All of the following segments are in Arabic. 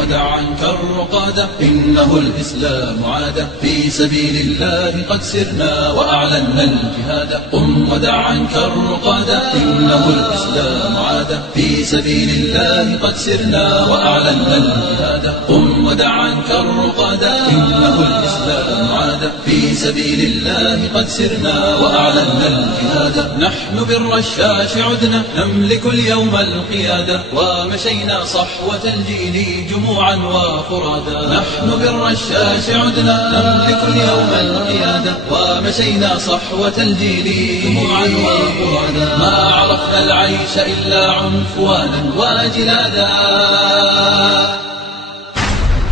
ودع عنك الرقادة إنه الإسلام عادة في سبيل الله قد سرنا وأعلنا الجهاد. قم ودع عنك الرقادة إنه الإسلام عادة في سبيل الله قد سرنا وأعلنا الجهاد. قم ودع عنك الرقادة إنه الإسلام عادة في سبيل الله قد سرنا وأعلنا الجهاد. نحن بالرشاش عدنا نملك اليوم القيادة ومشينا صحوة الجيل جموعا وفرادا. نحن بالرشاش عدنا نملك اليوم القيادة ومشينا صحوة الجيل جموعا وفرادا. ما عرفنا العيش إلا عنفوانا وجلادا.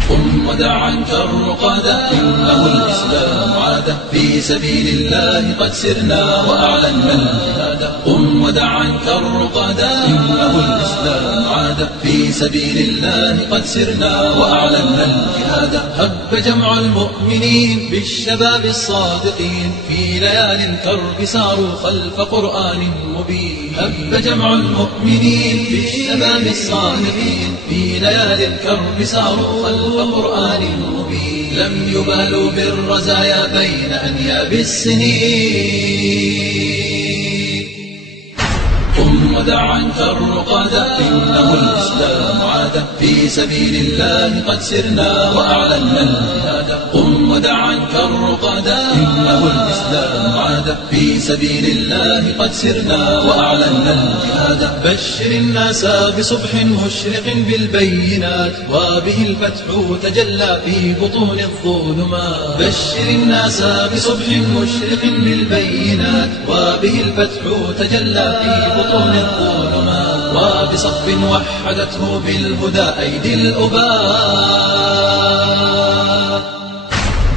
قم ودع عنك الرقادة إنه الإسلام عادة في سبيل الله قد سرنا وأعلنا الجهاد. قم ودع عنك الرقادة إنه الإسلام عادة في سبيل الله قد سرنا وأعلنا الجهاد. هب جمع المؤمنين بالشباب الصادقين في ليالي الكرب ساروا خلف قرآن مبين. هب جمع المؤمنين بالشباب الصادقين في ليالي الكرب ساروا خلف قرآن مبين. لم يبالوا بالرزايا بين أنياب السنين. قم ودع عنك الرقادة إنه الإسلام عادة في سبيل الله قد سرنا وأعلنا الجهاد. قم ودع عنك الرقادة إنه الإسلام عادة في سبيل الله قد سرنا وأعلنا الجهاد. بشر الناس بصبح مشرق بالبينات وبه الفتح تجلى في بطون الظلمات. بشر الناس بصبح مشرق بالبينات وبه الفتح تجلى في بطون الظلمات. وبصف وحدته بالهدى أيدي الأباء.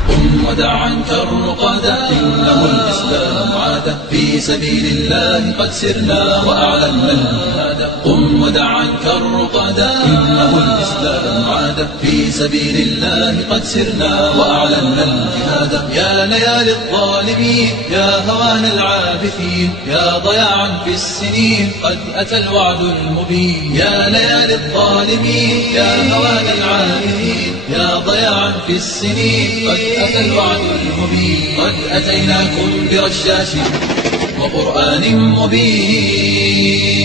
قم ودع عنك الرقادة إنه الإسلام عادة في سبيل الله قد سرنا وأعلنا الجهاد. قم ودع عنك الرقادة إنه الإسلام عادة في سبيل الله قد سرنا وأعلنا الجهاد. يا ليالي الظالمين يا هوان العابثين يا ضياعا في السنين قد أتى الوعد المبين. يا ليالي الظالمين يا هوان العابثين يا ضياعا في السنين قد أتى الوعد المبين. قد أتيناكم برشاش وقرآن مبين.